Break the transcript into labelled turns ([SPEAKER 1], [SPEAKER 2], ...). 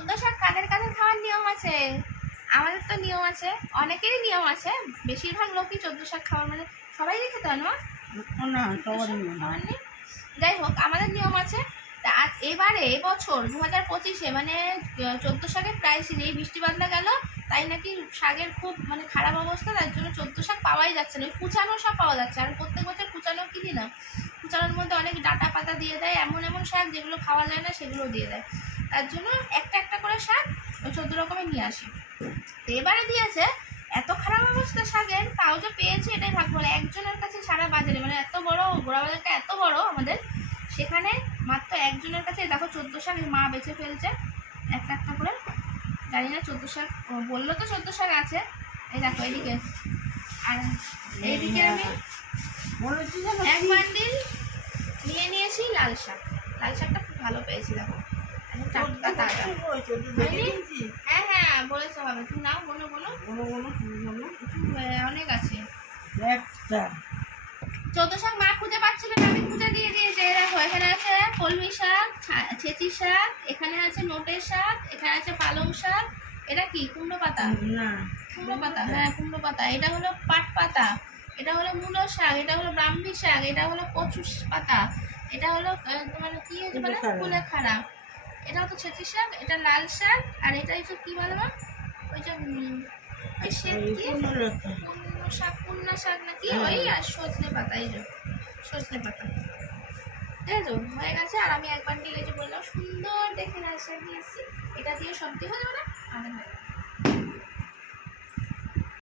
[SPEAKER 1] চোদ্দ শাক কাদের কাদের খাওয়ার নিয়ম আছে? আমাদের তো নিয়ম আছে অনেকেরই নিয়ম আছে। বেশিরভাগ লোকই চোদ্দ শাক খাওয়ার মানে সবাই খেতে হয় না? নেই? যাই হোক আমাদের নিয়ম আছে। তা আজ এবারে এবছর দু হাজার পঁচিশে মানে চোদ্দ শাকের প্রাইস এই বৃষ্টি বাদলা গেল তাই নাকি শাকের খুব মানে খারাপ অবস্থা। তার জন্য চোদ্দ শাক পাওয়াই যাচ্ছে না। ওই কুচানো শাক পাওয়া যাচ্ছে। আর প্রত্যেক বছর কুচানো কিনি না কুচানোর মধ্যে অনেক ডাটা পাতা দিয়ে দেয়। এমন এমন শাক যেগুলো খাওয়া যায় না সেগুলো দিয়ে দেয়। তার জন্য একটা একটা করে শাক ওই চোদ্দ রকমের নিয়ে আসি। তো এবারে দিয়েছে এত খারাপ অবস্থা শাকের তাও যে পেয়েছি এটাই ভাগ্য বলে। একজনের কাছে সারা বাজারে মানে এত বড় গোড়া বাজারটা এত বড় আমাদের সেখানে মাত্র একজনের কাছে দেখো চোদ্দ শাক মা বেছে ফেলছে। একটা একটা করে জানি না চোদ্দ শাক বলল তো চোদ্দ শাক আছে। এই দেখো এদিকে। আর এইদিকে আমি এক বান্ডিল নিয়ে নিয়েছি লাল শাক। লাল শাকটা খুব ভালো পেয়েছি দেখো। টাটকা হ্যাঁ হ্যাঁ বলেছ হবে তুমি নাও বলো বলো।
[SPEAKER 2] বলো বলো তুমি বলো।
[SPEAKER 1] অনেক আছে।
[SPEAKER 2] একটা
[SPEAKER 1] চোদ্দ শাক মা খুঁজে পাচ্ছিল না আমি খুঁজে দিয়ে দিয়েছি। দেখো এখানে আছে কলমি শাক ছেঁচি শাক এখানে আছে নোটের শাক এখানে আছে পালং শাক। এটা কি? কুমড়ো পাতা?
[SPEAKER 2] না।
[SPEAKER 1] কুমড়ো পাতা হ্যাঁ কুমড়ো পাতা। এটা হলো পাট পাতা। এটা হলো মূলো শাক। এটা হলো ব্রাহ্মী শাক। এটা হলো কচু পাতা। এটা হলো তোমার কি হচ্ছে বলে।
[SPEAKER 2] কুলেখাড়া।
[SPEAKER 1] এটাও তো ছেঁচি শাক এটা লাল শাক আর এটা হচ্ছে কী বলে মা? ওই যে ওই
[SPEAKER 2] শেখ
[SPEAKER 1] কি? পূর্ণ শাক। পূর্ণা শাক নাকি?
[SPEAKER 2] হ্যাঁ।
[SPEAKER 1] ওই আর সজনে পাতা এই যে সজনে পাতা। ঠিক আছে হয়ে গেছে। আর আমি একবার বান্ডিল এই যে বললাম সুন্দর দেখে রাজশাক দিয়েছি। এটা দিয়ে সব দিয়ে হয়ে যাবে না আমাদের